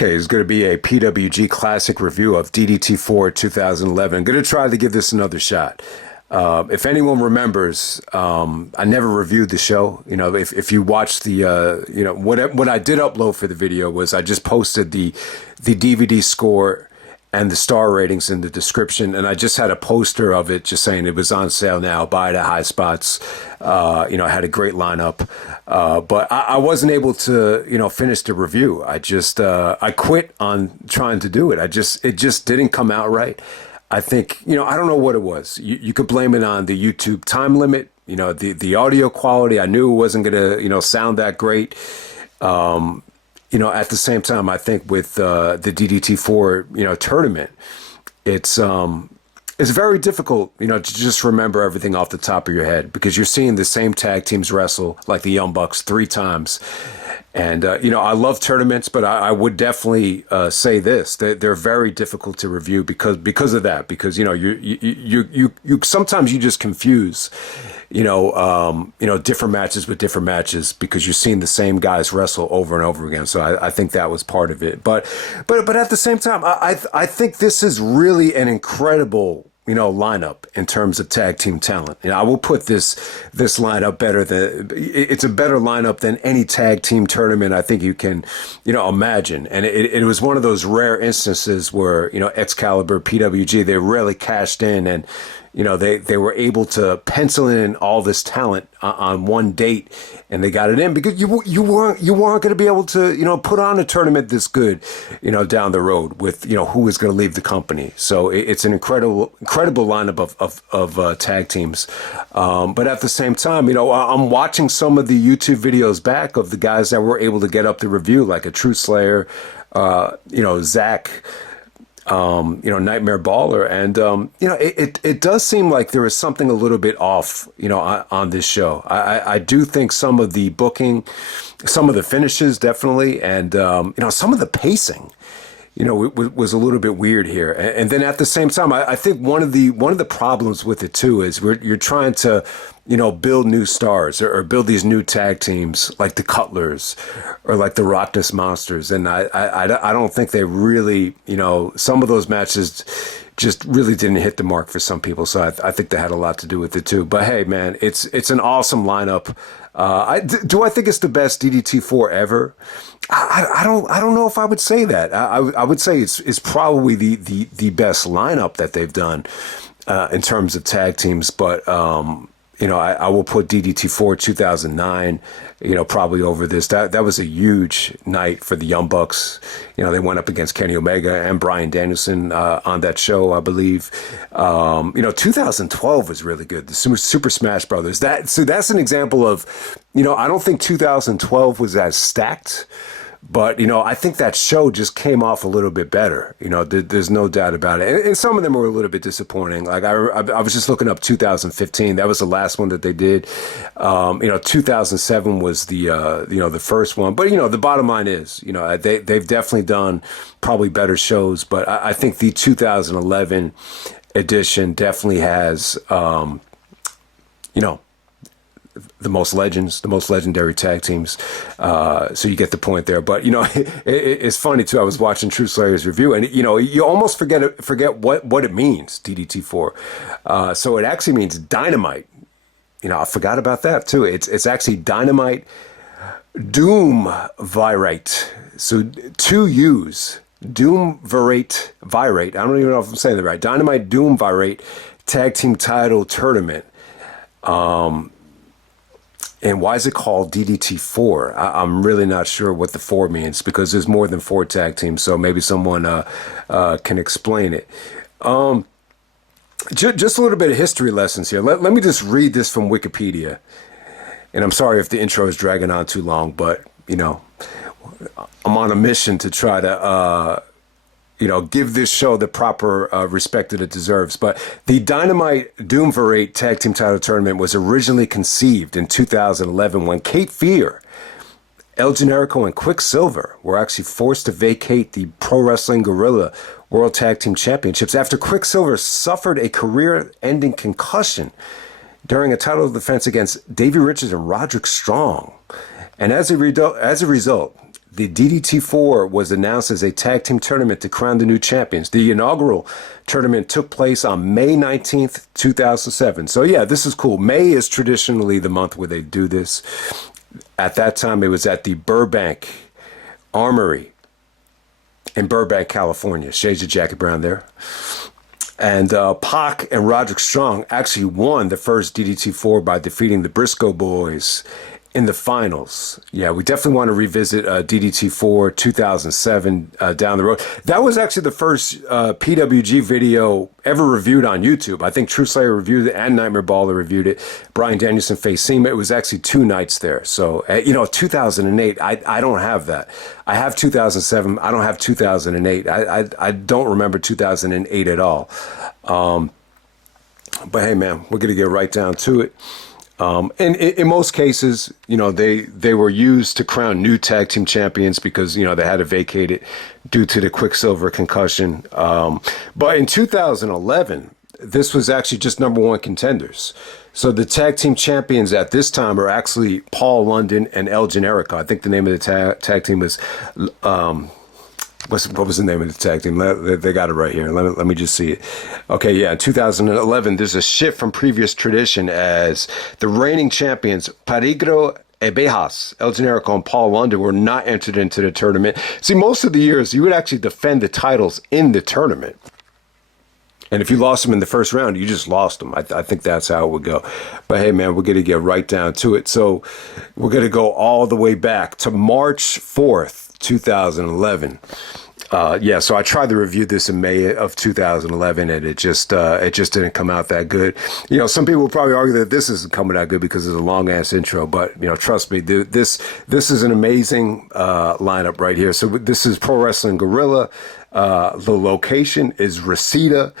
Okay, it's going to be a PWG classic review of DDT4 2011. I'm going to try to give this another shot. If anyone remembers, I never reviewed the show. You know, if you watch the, you know, what I did upload for the video was I just posted the DVD score and the star ratings in the description, and I just had a poster of it just saying it was on sale now, buy it at high spots. You know, I had a great lineup, but I wasn't able to, you know, finish the review. I quit on trying to do it. It just didn't come out right. I think, you know, I don't know what it was. You could blame it on the YouTube time limit, you know, the audio quality. I knew it wasn't going to, you know, sound that great. You know, at the same time, I think with the DDT4, you know, tournament, it's very difficult, you know, to just remember everything off the top of your head because you're seeing the same tag teams wrestle like the Young Bucks 3 times. And, you know, I love tournaments, but I would definitely say this, that they're very difficult to review because of that, because, you know, you sometimes you just confuse, you know, different matches with different matches because you're seeing the same guys wrestle over and over again. So I think that was part of it. But at the same time, I think this is really an incredible, you know, lineup in terms of tag team talent. You know, I will put this lineup better than, it's a better lineup than any tag team tournament I think you can, you know, imagine. And it was one of those rare instances where, you know, Excalibur, PWG, they really cashed in and, you know, they were able to pencil in all this talent on one date, and they got it in because you weren't going to be able to, you know, put on a tournament this good, you know, down the road with, you know, who is going to leave the company. So it's an incredible lineup of tag teams. But at the same time, you know, I'm watching some of the YouTube videos back of the guys that were able to get up the review, like a Truth Slayer, you know, Zach. You know, Nightmare Baller. And, you know, it does seem like there is something a little bit off, you know, on this show. I do think some of the booking, some of the finishes definitely, and, you know, some of the pacing, you know, was a little bit weird here. And then at the same time, I think one of the problems with it too is you're trying to, you know, build new stars or build these new tag teams like the Cutlers or like the Rockness Monsters. And I don't think they really, you know, some of those matches just really didn't hit the mark for some people. So I think that had a lot to do with it too. But hey, man, it's an awesome lineup. Do I think it's the best DDT4 ever? I don't know if I would say that. I would say it's probably the best lineup that they've done in terms of tag teams. But you know, I will put DDT4 2009, you know, probably over this. That was a huge night for the Young Bucks. You know, they went up against Kenny Omega and Bryan Danielson on that show, I believe. You know, 2012 was really good. The Super Smash Brothers. So that's an example of, you know, I don't think 2012 was as stacked. But, you know, I think that show just came off a little bit better. You know, there's no doubt about it. And some of them were a little bit disappointing. Like, I was just looking up 2015. That was the last one that they did. You know, 2007 was the, you know, the first one. But, you know, the bottom line is, you know, they've definitely done probably better shows. But I think the 2011 edition definitely has, you know, the most legendary tag teams. So you get the point there. But, you know, it's funny, too. I was watching Truth Slayer's review, and, you know, you almost forget what it means, DDT4. So it actually means dynamite. You know, I forgot about that, too. It's actually Dynamite Duumvirate. So 2 U's. Duumvirate. I don't even know if I'm saying that right. Dynamite Duumvirate Tag Team Title Tournament. And why is it called DDT4? I'm really not sure what the 4 means because there's more than 4 tag teams. So maybe someone can explain it. Just a little bit of history lessons here. Let me just read this from Wikipedia. And I'm sorry if the intro is dragging on too long, but, you know, I'm on a mission to try to, you know, give this show the proper respect that it deserves. But the Dynamite Duumvirate Tag Team Title Tournament was originally conceived in 2011 when Cape Fear, El Generico, and Quicksilver were actually forced to vacate the Pro Wrestling Guerrilla World Tag Team Championships after Quicksilver suffered a career-ending concussion during a title defense against Davey Richards and Roderick Strong. And as a result, the DDT4 was announced as a tag team tournament to crown the new champions. The inaugural tournament took place on May 19th, 2007. So yeah, this is cool. May is traditionally the month where they do this. At that time, it was at the Burbank Armory in Burbank, California. Shades of Jackie Brown there. And Pac and Roderick Strong actually won the first DDT4 by defeating the Brisco boys in the finals. Yeah, we definitely want to revisit DDT4 2007 down the road. That was actually the first PWG video ever reviewed on YouTube. I think True Slayer reviewed it and Nightmare Baller reviewed it. Brian Danielson faced Seema. It was actually 2 nights there. So, 2008, I don't have that. I have 2007. I don't have 2008. I don't remember 2008 at all. But hey, man, we're going to get right down to it. And in most cases, they were used to crown new tag team champions because, they had to vacate it due to the Quicksilver concussion. But in 2011, this was actually just #1 contenders. So the tag team champions at this time are actually Paul London and El Generico. I think the name of the tag team was... what was the name of the tag team? They got it right here. Let me just see it. Okay, yeah, in 2011, there's a shift from previous tradition as the reigning champions, Peligro e Bejas, El Generico and Paul London, were not entered into the tournament. See, most of the years, you would actually defend the titles in the tournament. And if you lost them in the first round, you just lost them. I think that's how it would go. But hey, man, we're going to get right down to it. So we're going to go all the way back to March 4th, 2011. So I tried to review this in May of 2011, and it just didn't come out that good. Some people will probably argue that this isn't coming out good because it's a long ass intro, but trust me, this is an amazing lineup right here. So this is Pro Wrestling Guerrilla. The location is Reseda,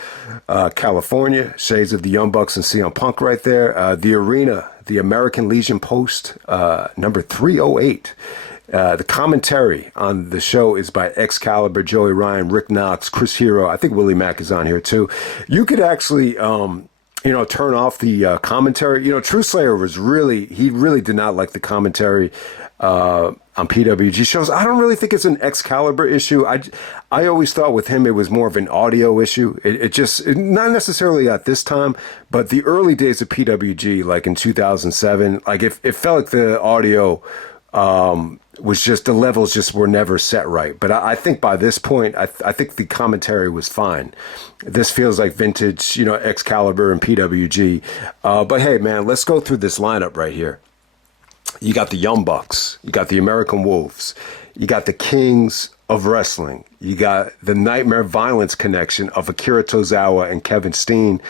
California. Shades of the Young Bucks and CM Punk right there. The arena, the American Legion Post, number 308. The commentary on the show is by Excalibur, Joey Ryan, Rick Knox, Chris Hero. I think Willie Mack is on here too. You could actually, turn off the commentary. True Slayer he really did not like the commentary on PWG shows. I don't really think it's an Excalibur issue. I always thought with him it was more of an audio issue. It not necessarily at this time, but the early days of PWG, like in 2007, like it felt like the audio was just, the levels just were never set right. But I think by this point, I think the commentary was fine. This feels like vintage, Excalibur and PWG. But hey, man, let's go through this lineup right here. You got the Young Bucks. You got the American Wolves. You got the Kings of Wrestling. You got the Nightmare Violence connection of Akira Tozawa and Kevin Steen.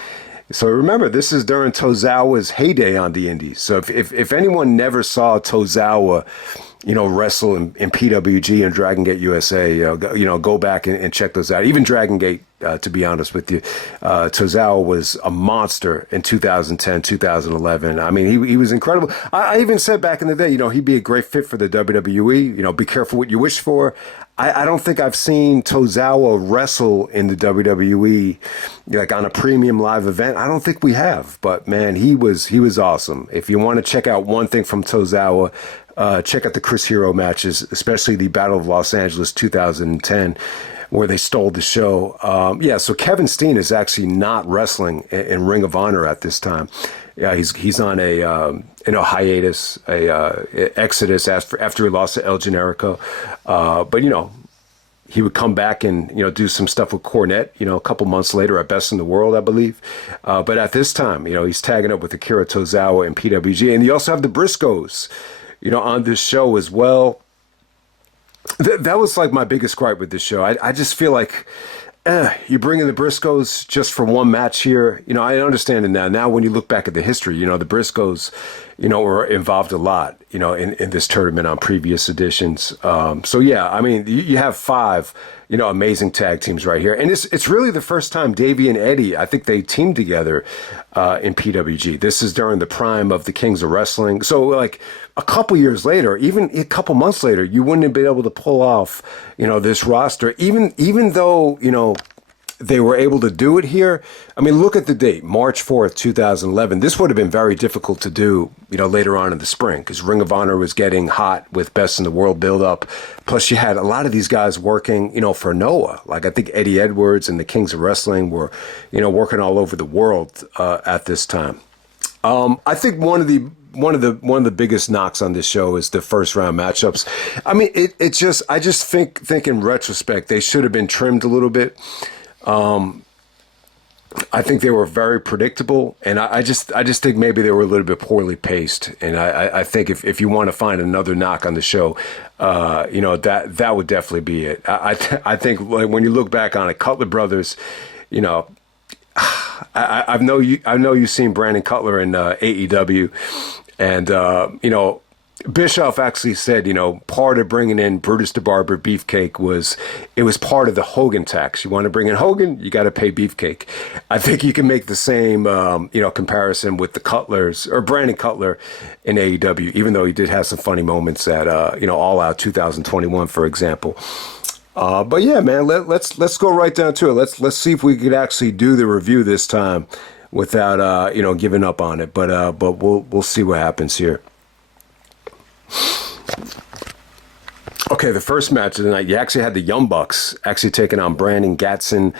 So remember, this is during Tozawa's heyday on the Indies. So if anyone never saw Tozawa, wrestle in PWG and Dragon Gate USA, go back and check those out. Even Dragon Gate, to be honest with you, Tozawa was a monster in 2010, 2011. I mean, he was incredible. I even said back in the day, he'd be a great fit for the WWE. Be careful what you wish for. I don't think I've seen Tozawa wrestle in the WWE, like on a premium live event. I don't think we have, but man, he was awesome. If you want to check out one thing from Tozawa, check out the Chris Hero matches, especially the Battle of Los Angeles 2010, where they stole the show. So Kevin Steen is actually not wrestling in Ring of Honor at this time. Yeah, he's on a hiatus, exodus after he lost to El Generico. But he would come back and do some stuff with Cornette. A couple months later at Best in the World, I believe. But at this time, he's tagging up with Akira Tozawa and PWG, and you also have the Briscoes, on this show as well. That was like my biggest gripe with this show. I just feel like you bring in the Briscoes just for one match here. I understand it now. Now, when you look back at the history, the Briscoes, were involved a lot, in this tournament on previous editions. I mean, you have 5, amazing tag teams right here. And it's really the first time Davey and Eddie, I think they teamed together in PWG. This is during the prime of the Kings of Wrestling. So, like, a couple years later, even a couple months later, you wouldn't have been able to pull off, this roster, even though, they were able to do it here. I mean, look at the date, March 4th, 2011. This would have been very difficult to do, later on in the spring, because Ring of Honor was getting hot with Best in the World build-up. Plus, you had a lot of these guys working, for Noah. Like, I think Eddie Edwards and the Kings of Wrestling were, working all over the world at this time. I think one of the biggest knocks on this show is the first round matchups. I mean, I just think in retrospect they should have been trimmed a little bit. I think they were very predictable, and I just think maybe they were a little bit poorly paced. And I think if you want to find another knock on the show, that would definitely be it. I think when you look back on it, Cutler brothers, I know you've seen Brandon Cutler in AEW, and Bischoff actually said, part of bringing in Brutus the Barber Beefcake was part of the Hogan tax. You want to bring in Hogan, you got to pay Beefcake. I think you can make the same, comparison with the Cutlers or Brandon Cutler in AEW, even though he did have some funny moments at, All Out 2021, for example. But yeah, man, let's go right down to it. Let's see if we could actually do the review this time without, giving up on it. But we'll see what happens here. Okay, the first match of the night, you actually had the Young Bucks actually taking on Brandon, Gatson,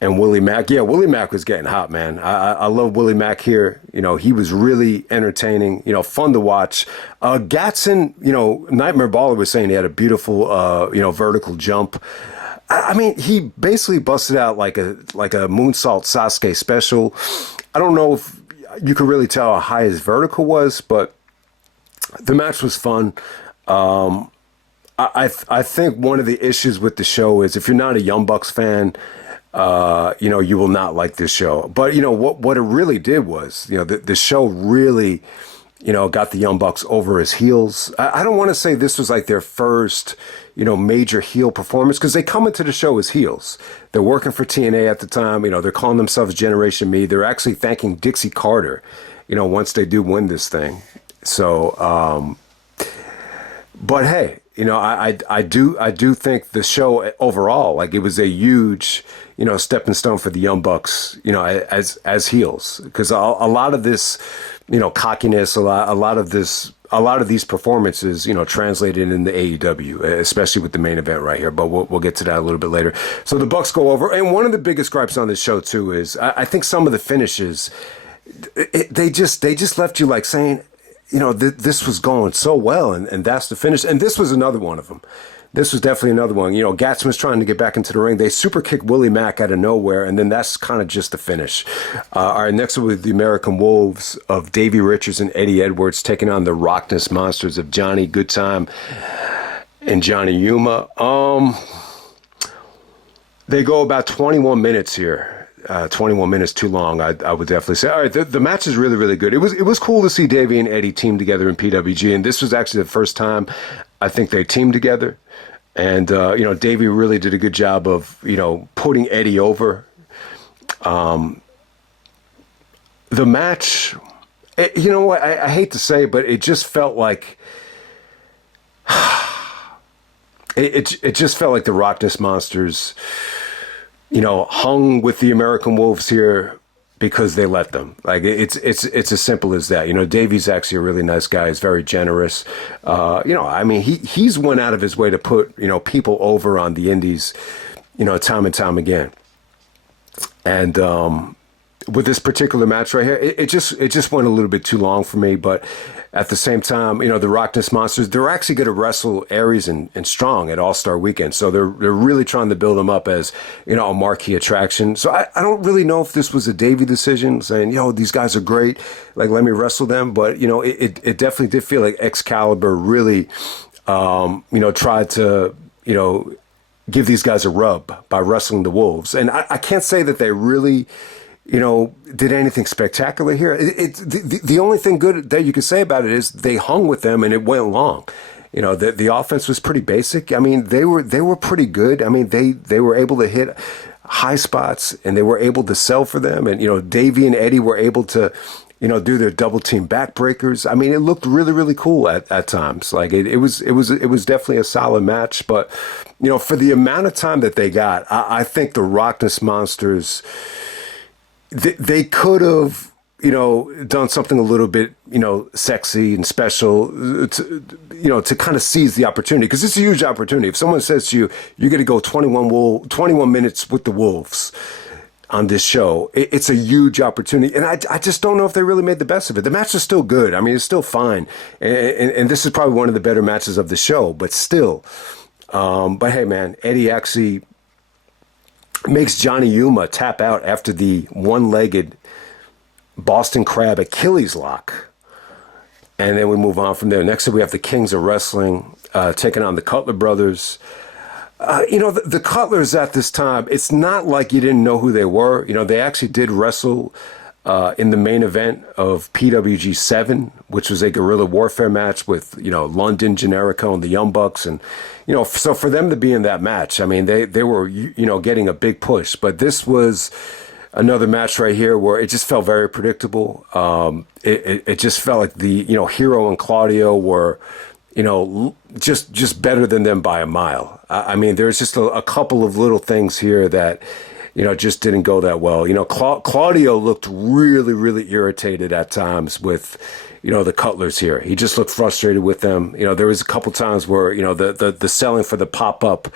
and Willie Mack. Yeah, Willie Mack was getting hot, man. I love Willie Mack here. He was really entertaining, fun to watch. Gatson, Nightmare Baller was saying he had a beautiful, vertical jump. I mean, he basically busted out like a moonsault Sasuke special. I don't know if you could really tell how high his vertical was, but the match was fun. I think one of the issues with the show is if you're not a Young Bucks fan, you will not like this show. But what it really did was, the show really, got the Young Bucks over his heels. I don't want to say this was like their first, major heel performance, because they come into the show as heels. They're working for TNA at the time. They're calling themselves Generation Me. They're actually thanking Dixie Carter, once they do win this thing. So, but hey, I do think the show overall, like, it was a huge, stepping stone for the Young Bucks, as heels, because a lot of this, cockiness, a lot of these performances, translated into AEW, especially with the main event right here. But we'll get to that a little bit later. So the Bucks go over, and one of the biggest gripes on this show too is I think some of the finishes, they just left you like saying, this was going so well, and that's the finish. And this was another one of them. This was definitely another one. Gatson was trying to get back into the ring. They super kicked Willie Mack out of nowhere, and then that's kind of just the finish. All right, next up with the American Wolves of Davey Richards and Eddie Edwards taking on the RockNES Monsters of Johnny Goodtime and Johnny Yuma. They go about 21 minutes here. 21 minutes too long, I would definitely say. All right, the match is really, really good. It was cool to see Davey and Eddie team together in PWG, and this was actually the first time I think they teamed together. And, Davey really did a good job of, putting Eddie over. The match, what, I hate to say it, but it just felt like... it just felt like the RockNES Monsters... hung with the American Wolves here because they let them. Like, it's as simple as that. Davey's actually a really nice guy. He's very generous. He's went out of his way to put, people over on the indies, time and time again. And with this particular match right here, it just went a little bit too long for me. But at the same time, the RockNES Monsters, they're actually going to wrestle Aries and Strong at All-Star Weekend. So they're really trying to build them up as, a marquee attraction. So I don't really know if this was a Davey decision, saying, these guys are great, like, let me wrestle them. But, it definitely did feel like Excalibur really, tried to, give these guys a rub by wrestling the Wolves. And I can't say that they really... did anything spectacular here. The only thing good that you could say about it is they hung with them and it went long. The offense was pretty basic. I mean, they were pretty good. I mean, they were able to hit high spots and they were able to sell for them. And, Davey and Eddie were able to, do their double team backbreakers. I mean, it looked really, really cool at times. Like it was definitely a solid match. But for the amount of time that they got, I think the Rockness monsters, they could have done something a little bit sexy and special to kind of seize the opportunity, because it's a huge opportunity. If someone says to you, you're going to go 21 minutes with the Wolves on this show, it's a huge opportunity, and I just don't know if they really made the best of it. The match is still good. I mean, it's still fine, and this is probably one of the better matches of the show, but still. But hey, man, Eddie actually makes Johnny Yuma tap out after the one-legged Boston Crab Achilles lock. And then we move on from there. Next up, we have the Kings of Wrestling taking on the Cutler brothers. The Cutlers at this time, it's not like you didn't know who they were. They actually did wrestle in the main event of PWG 7, which was a guerrilla warfare match with, London, Generico, and the Young Bucks. And, so for them to be in that match, I mean, they were, getting a big push. But this was another match right here where it just felt very predictable. It just felt like the, Hero and Claudio were, just better than them by a mile. I mean, there's just a couple of little things here that, just didn't go that well. Claudio looked really, really irritated at times with, the Cutlers here. He just looked frustrated with them. There was a couple times where, the selling for the pop-up,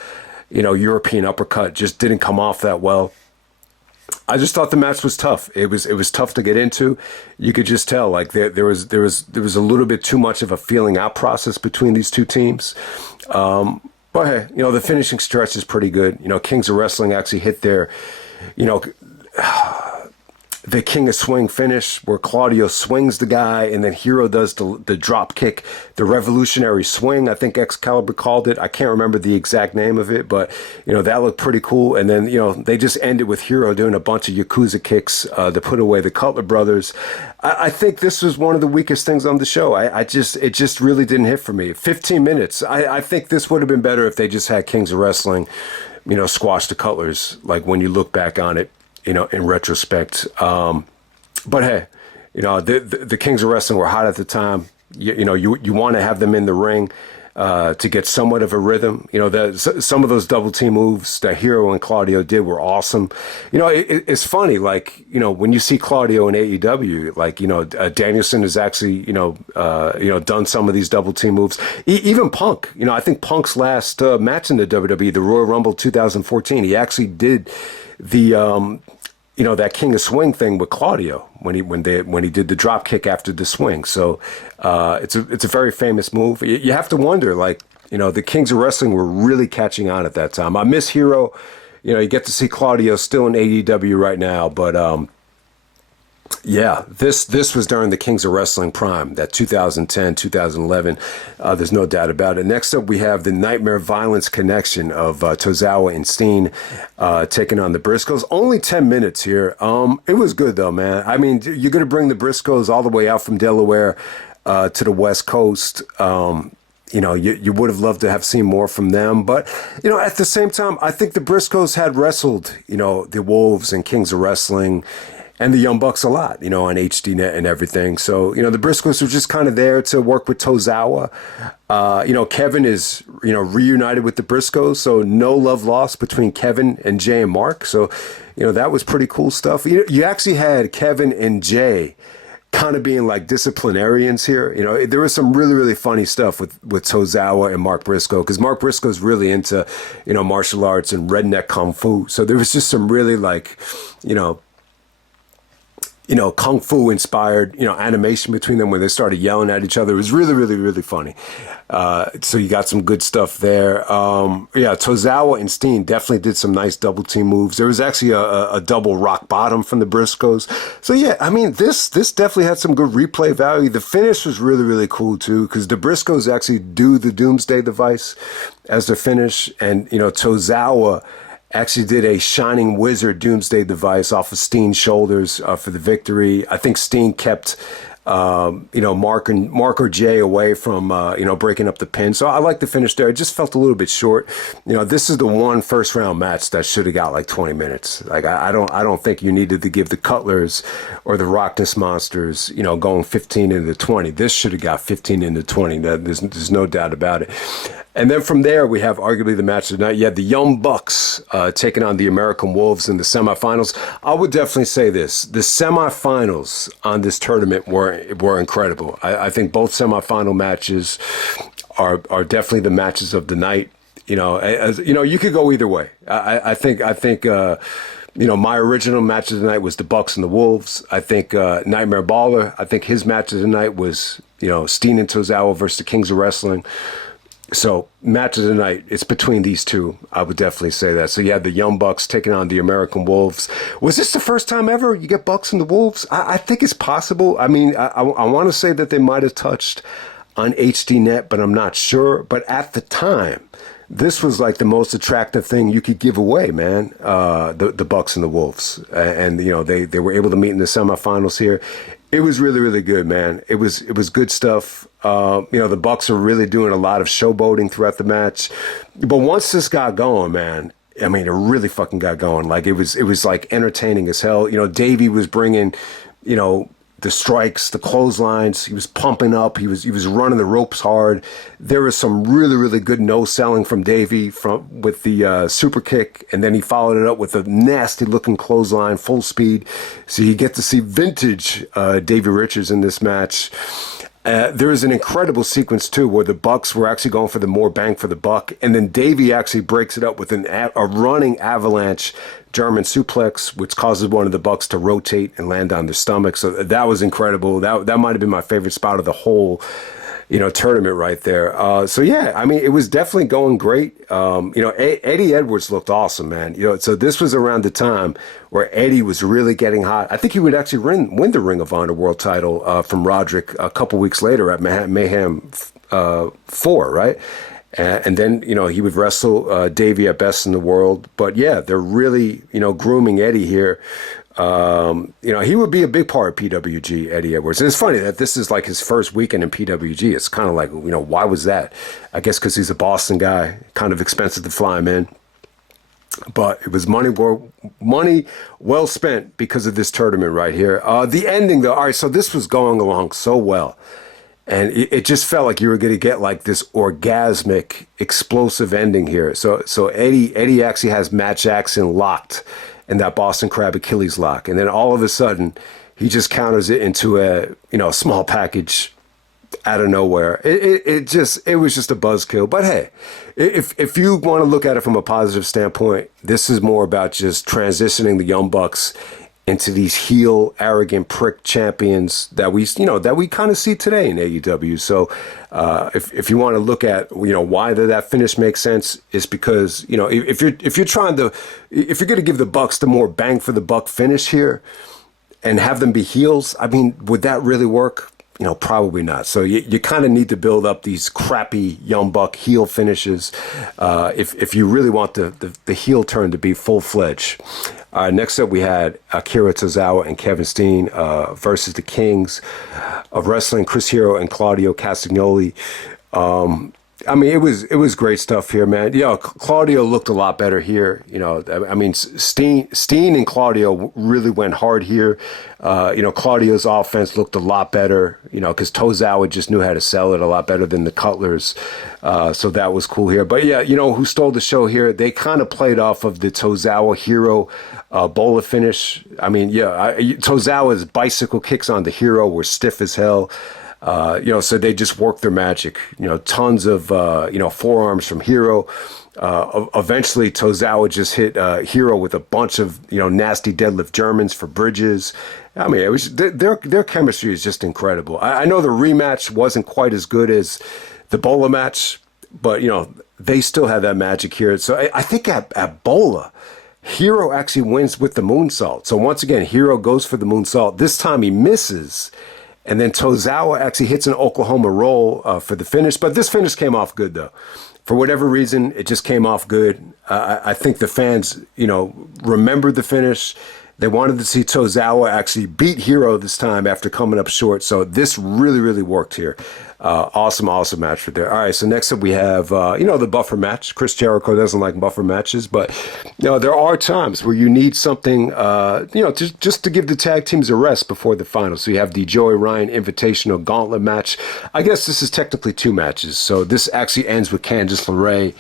European uppercut just didn't come off that well. I just thought the match was tough. It was tough to get into. You could just tell, like there was a little bit too much of a feeling out process between these two teams. But hey, the finishing stretch is pretty good. Kings of Wrestling actually hit their, the King of Swing finish where Claudio swings the guy and then Hero does the drop kick, the revolutionary swing, I think Excalibur called it. I can't remember the exact name of it, but, that looked pretty cool. And then, they just ended with Hero doing a bunch of Yakuza kicks to put away the Cutler brothers. I think this was one of the weakest things on the show. It just really didn't hit for me. 15 minutes. I think this would have been better if they just had Kings of Wrestling, squash the Cutlers, like when you look back on it, in retrospect. But hey, the Kings of Wrestling were hot at the time. You want to have them in the ring to get somewhat of a rhythm. Some of those double team moves that Hero and Claudio did were awesome. It's funny, like, when you see Claudio in AEW, like, Danielson has actually, done some of these double team moves. Even Punk, I think Punk's last match in the WWE, the Royal Rumble 2014, he actually did the that King of Swing thing with Claudio when he did the drop kick after the swing. So it's a very famous move. You have to wonder, like, the Kings of Wrestling were really catching on at that time. I miss Hero. You get to see Claudio still in AEW right now, but yeah, this was during the Kings of Wrestling prime, that 2010, 2011. There's no doubt about it. Next up, we have the Nightmare Violence connection of Tozawa and Steen taking on the Briscoes. Only 10 minutes here. It was good, though, man. I mean, you're going to bring the Briscoes all the way out from Delaware to the West Coast. You would have loved to have seen more from them. But, at the same time, I think the Briscoes had wrestled, the Wolves and Kings of Wrestling and the Young Bucks a lot, on HDNet and everything. So, the Briscoes were just kind of there to work with Tozawa. Kevin is, reunited with the Briscoes, so no love lost between Kevin and Jay and Mark. So, that was pretty cool stuff. You actually had Kevin and Jay kind of being like disciplinarians here. There was some really, really funny stuff with Tozawa and Mark Briscoe, because Mark Briscoe's really into, martial arts and redneck kung fu. So there was just some really like, kung fu inspired, animation between them when they started yelling at each other. It was really, really, really funny. So you got some good stuff there. Tozawa and Steen definitely did some nice double team moves. There was actually a double rock bottom from the Briscoes. So yeah, I mean, this definitely had some good replay value. The finish was really, really cool too, because the Briscoes actually do the Doomsday Device as their finish. And, Tozawa actually did a Shining Wizard Doomsday Device off of Steen's shoulders for the victory. I think Steen kept Mark or Jay away from, breaking up the pin. So I like the finish there. It just felt a little bit short. This is the one first round match that should have got like 20 minutes. Like, I don't think you needed to give the Cutlers or the Rockness monsters, going 15 into 20. This should have got 15 into 20. There's no doubt about it. And then from there, we have arguably the match of the night. You had the Young Bucks taking on the American Wolves in the semifinals. I would definitely say this. The semifinals on this tournament were incredible. I think both semifinal matches are definitely the matches of the night. You could go either way. I think my original match of the night was the Bucks and the Wolves. I think Nightmare Baller, I think his match of the night was, Steen and Tozawa versus the Kings of Wrestling. So, match of the night, it's between these two. I would definitely say that. So, you had the Young Bucks taking on the American Wolves. Was this the first time ever you get Bucks and the Wolves? I think it's possible. I mean, I want to say that they might have touched on HDNet, but I'm not sure. But at the time, this was like the most attractive thing you could give away, man. The Bucks and the Wolves. And they were able to meet in the semifinals here. It was really, really good, man. It was good stuff. The Bucks are really doing a lot of showboating throughout the match. But once this got going, man, I mean, it really fucking got going. Like, it was like entertaining as hell. Davey was bringing, the strikes, the clotheslines. He was pumping up. He was running the ropes hard. There was some really, really good no-selling from Davey with the super kick, and then he followed it up with a nasty-looking clothesline, full speed. So you get to see vintage Davey Richards in this match. There is an incredible sequence, too, where the Bucks were actually going for the more bang for the buck, and then Davey actually breaks it up with a running avalanche German suplex, which causes one of the Bucks to rotate and land on their stomach. So that was incredible. That might have been my favorite spot of the whole, tournament right there. So yeah, I mean, it was definitely going great. Eddie Edwards looked awesome, man. So this was around the time where Eddie was really getting hot. I think he would actually win the Ring of Honor World title from Roderick a couple weeks later at Mayhem 4, right? And then, he would wrestle Davey at Best in the World. But yeah, they're really, grooming Eddie here. He would be a big part of PWG, Eddie Edwards. And it's funny that this is like his first weekend in PWG. It's kind of like, why was that? I guess because he's a Boston guy, kind of expensive to fly him in. But it was money well spent because of this tournament right here. The ending, though, all right, so this was going along so well. And it just felt like you were going to get like this orgasmic, explosive ending here. So Eddie actually has Matt Jackson locked in that Boston Crab Achilles lock. And then all of a sudden, he just counters it into a small package out of nowhere. It was just a buzzkill. But hey, if you want to look at it from a positive standpoint, this is more about just transitioning the Young Bucks into these heel, arrogant prick champions that we kind of see today in AEW. So if you want to look at why that finish makes sense, is because if you're going to give the Bucks the more bang for the buck finish here and have them be heels, I mean, would that really work? Probably not. So you kind of need to build up these crappy Young Buck heel finishes if you really want the heel turn to be full-fledged. Next up, we had Akira Tozawa and Kevin Steen versus the Kings of Wrestling, Chris Hero and Claudio Castagnoli. I mean, it was great stuff here, man. Claudio looked a lot better here. I mean, Steen and Claudio really went hard here. Claudio's offense looked a lot better, because Tozawa just knew how to sell it a lot better than the Cutlers. So that was cool here. But yeah, who stole the show here? They kind of played off of the Tozawa Hero Bola finish. I mean, Tozawa's bicycle kicks on the Hero were stiff as hell. So they just worked their magic, tons of, forearms from Hero. Eventually Tozawa just hit Hero with a bunch of, nasty deadlift Germans for bridges. I mean, it was their chemistry is just incredible. I know the rematch wasn't quite as good as the Bola match, but, they still have that magic here. So I think at Bola, Hero actually wins with the moonsault. So once again, Hero goes for the moonsault. This time he misses. And then Tozawa actually hits an Oklahoma roll for the finish. But this finish came off good, though. For whatever reason, it just came off good. I think the fans, remembered the finish. They wanted to see Tozawa actually beat Hero this time after coming up short. So this really, really worked here. Awesome match right there. All right, so next up we have, the buffer match. Chris Jericho doesn't like buffer matches, but, there are times where you need something, just to give the tag teams a rest before the final. So you have the Joey Ryan Invitational Gauntlet match. I guess this is technically 2 matches. So this actually ends with Candice LeRae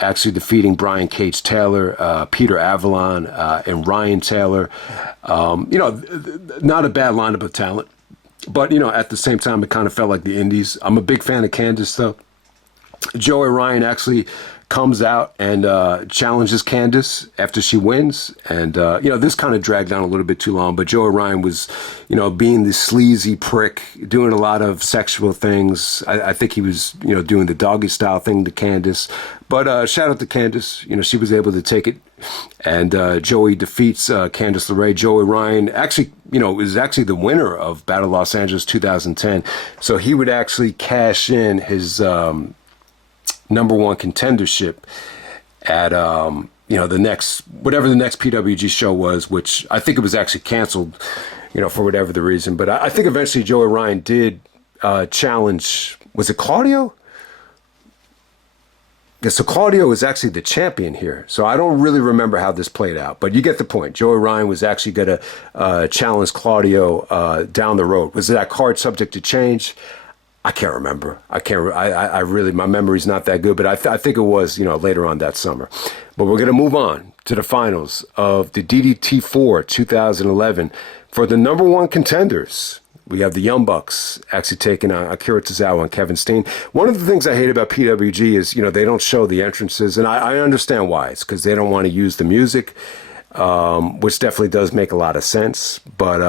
actually defeating Brian Cage Taylor, Peter Avalon, and Ryan Taylor. Not a bad lineup of talent. But, at the same time, it kind of felt like the Indies. I'm a big fan of Candice, though. Joey Ryan actually comes out and challenges Candice after she wins. And, this kind of dragged on a little bit too long. But Joey Ryan was, being the sleazy prick, doing a lot of sexual things. I think he was, doing the doggy style thing to Candice. But shout out to Candice. She was able to take it. And Joey defeats Candice LeRae. Joey Ryan actually, is actually the winner of Battle Los Angeles 2010. So he would actually cash in his number 1 contendership at, the next, whatever the next PWG show was, which I think it was actually canceled, for whatever the reason. But I think eventually Joey Ryan did challenge, was it Claudio? Yeah, so Claudio is actually the champion here. So I don't really remember how this played out, but you get the point. Joey Ryan was actually going to challenge Claudio down the road. Was that card subject to change? I can't remember. I really, my memory's not that good, but I think it was, later on that summer. But we're going to move on to the finals of the DDT4 2011 for the number 1 contenders. We have the Young Bucks actually taking on Akira Tozawa and Kevin Steen. One of the things I hate about PWG is, they don't show the entrances, and I understand why. It's because they don't want to use the music, which definitely does make a lot of sense. But,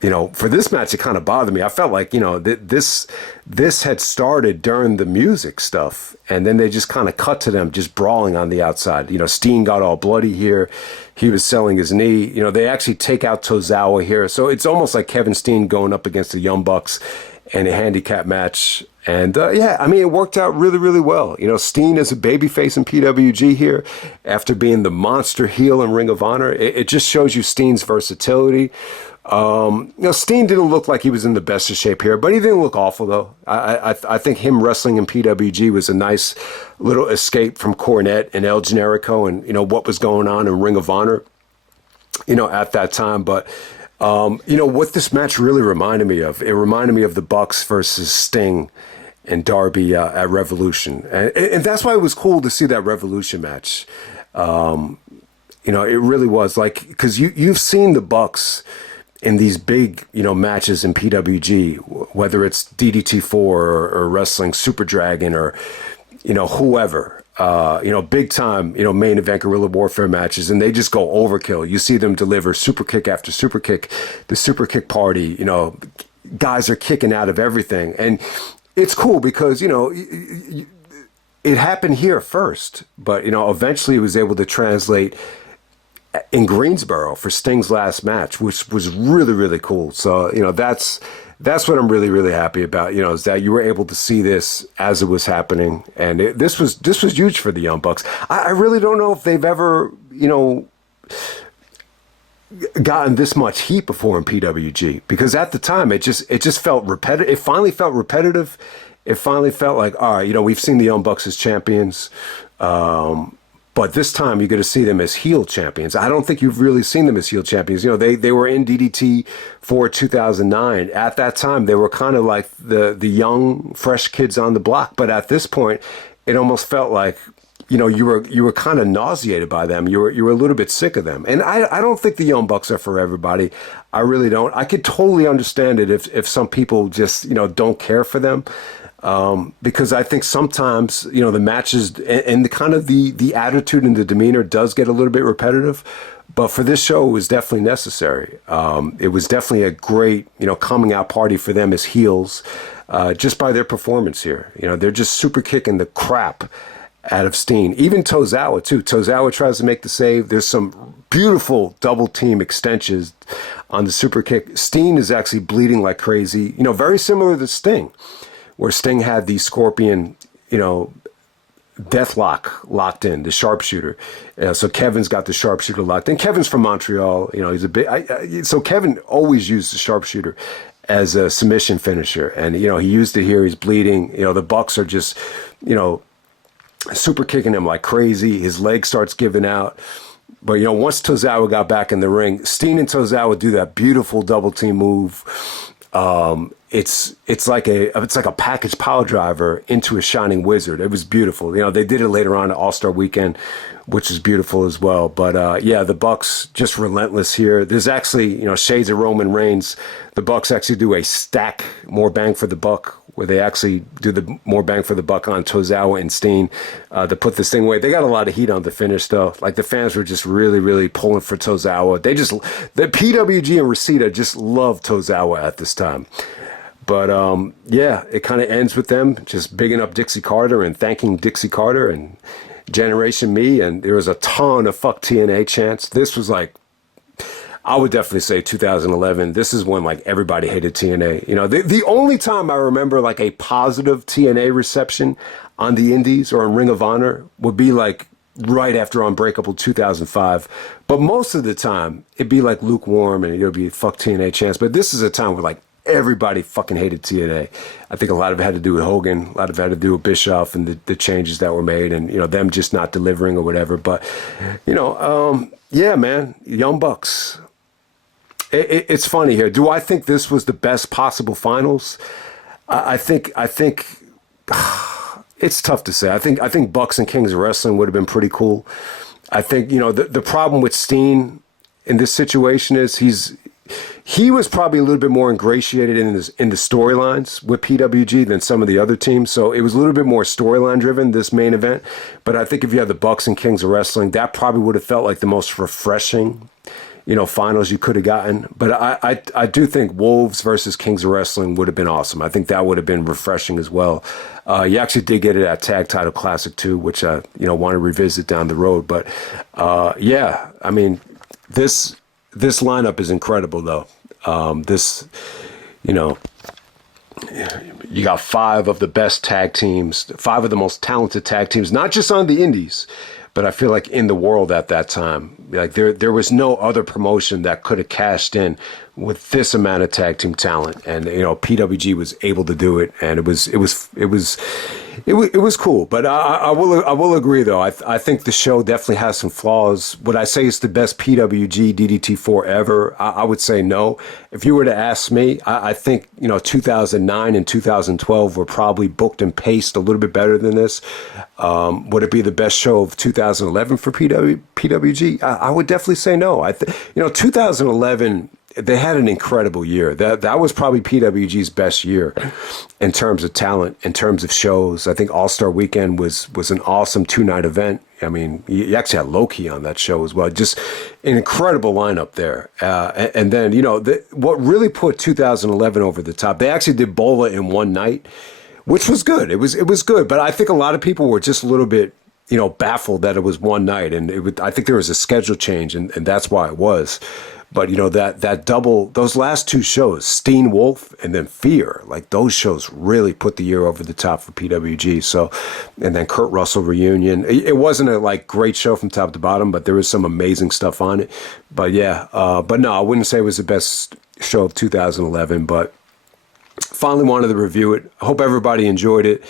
for this match, it kind of bothered me. I felt like, this had started during the music stuff, and then they just kind of cut to them just brawling on the outside. Steen got all bloody here. He was selling his knee. They actually take out Tozawa here. So it's almost like Kevin Steen going up against the Young Bucks in a handicap match. And, it worked out really, really well. Steen is a babyface in PWG here after being the monster heel in Ring of Honor. It just shows you Steen's versatility. Steen didn't look like he was in the best of shape here, but he didn't look awful, though. I think him wrestling in PWG was a nice little escape from Cornette and El Generico and, what was going on in Ring of Honor, at that time. But, what this match really reminded me of, it reminded me of the Bucks versus Sting and Darby at Revolution. And that's why it was cool to see that Revolution match. It really was like, because you've seen the Bucks in these big, matches in PWG, whether it's DDT4 or wrestling Super Dragon or, whoever, big time, main event guerrilla warfare matches, and they just go overkill. You see them deliver super kick after super kick, the super kick party, guys are kicking out of everything. And it's cool because, it happened here first, but, eventually it was able to translate in Greensboro for Sting's last match, which was really, really cool. So, that's what I'm really, really happy about, is that you were able to see this as it was happening. And this was huge for the Young Bucks. I really don't know if they've ever, gotten this much heat before in PWG, because at the time it just felt repetitive. It finally felt repetitive. It finally felt like, all right, we've seen the Young Bucks as champions. But this time you're going to see them as heel champions. I don't think you've really seen them as heel champions. They were in DDT for 2009. At that time, they were kind of like the young, fresh kids on the block. But at this point, it almost felt like, you were kind of nauseated by them. You were a little bit sick of them. And I don't think the Young Bucks are for everybody. I really don't. I could totally understand it if some people just, don't care for them. Because I think sometimes, the matches and the kind of the attitude and the demeanor does get a little bit repetitive. But for this show, it was definitely necessary. It was definitely a great, coming out party for them as heels, just by their performance here. They're just super kicking the crap out of Steen. Even Tozawa, too. Tozawa tries to make the save. There's some beautiful double team extensions on the super kick. Steen is actually bleeding like crazy. Very similar to Sting, where Sting had the scorpion, Deathlock locked in, the sharpshooter. So Kevin's got the sharpshooter locked in. Kevin's from Montreal. You know, he's a bit. So Kevin always used the sharpshooter as a submission finisher, and you know he used it here. He's bleeding. You know, the Bucks are just, you know, super kicking him like crazy. His leg starts giving out. But, you know, once Tozawa got back in the ring, Steen and Tozawa do that beautiful double team move. It's like a package pile driver into a shining wizard. It was beautiful. You know, they did it later on at All-Star Weekend, which is beautiful as well. But yeah, the Bucks just relentless here. There's actually, you know, shades of Roman Reigns. The Bucks actually do a stack, more bang for the buck, where they actually do the more bang for the buck on Tozawa and Steen to put this thing away. They got a lot of heat on the finish, though. Like, the fans were just really, really pulling for Tozawa. The PWG and Reseda just love Tozawa at this time. But, yeah, it kind of ends with them just bigging up Dixie Carter and thanking Dixie Carter and Generation Me. And there was a ton of fuck TNA chants. This was like, I would definitely say 2011. This is when like everybody hated TNA. You know, the only time I remember like a positive TNA reception on the Indies or in Ring of Honor would be like right after Unbreakable 2005. But most of the time it'd be like lukewarm and it'd be fuck TNA chants. But this is a time where like everybody fucking hated TNA. I think a lot of it had to do with Hogan, a lot of it had to do with Bischoff and the changes that were made and, you know, them just not delivering or whatever. But, you know, yeah, man, Young Bucks. It's funny here. Do I think this was the best possible finals? I think it's tough to say. I think Bucks and Kings of Wrestling would have been pretty cool. I think, you know, the problem with Steen in this situation is he was probably a little bit more ingratiated in the storylines with PWG than some of the other teams. So it was a little bit more storyline driven, this main event. But I think if you had the Bucks and Kings of Wrestling, that probably would have felt like the most refreshing, you know, finals you could have gotten. But I do think Wolves versus Kings of Wrestling would have been awesome. I think that would have been refreshing as well. You actually did get it at Tag Title Classic too, which I, you know, want to revisit down the road. But yeah, I mean, this lineup is incredible though. This, you know, you got 5 of the best tag teams, 5 of the most talented tag teams, not just on the indies, but I feel like in the world at that time. Like there was no other promotion that could have cashed in with this amount of tag team talent, and you know PWG was able to do it, and it was cool. But I will agree though. I think the show definitely has some flaws. Would I say it's the best PWG DDT4 ever? I would say no. If you were to ask me, I think, you know, 2009 and 2012 were probably booked and paced a little bit better than this. Would it be the best show of 2011 for PWG? I would definitely say no. You know, 2011. They had an incredible year. That was probably PWG's best year in terms of talent, in terms of shows. I think All-Star Weekend was an awesome 2-night event. I mean, you actually had Loki on that show as well. Just an incredible lineup there. And then, you know, what really put 2011 over the top, they actually did Bola in one night, which was good. It was good. But I think a lot of people were just a little bit, you know, baffled that it was one night. And I think there was a schedule change, and that's why it was. But, you know, that double, those last 2 shows, Steen Wolf and then Fear, like those shows really put the year over the top for PWG. So, and then Kurt Russell reunion. It wasn't a like great show from top to bottom, but there was some amazing stuff on it. But yeah, but no, I wouldn't say it was the best show of 2011, but finally wanted to review it. Hope everybody enjoyed it.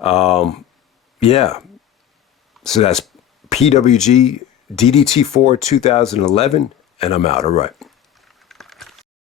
Yeah. So that's PWG DDT4 2011. And I'm out. All right.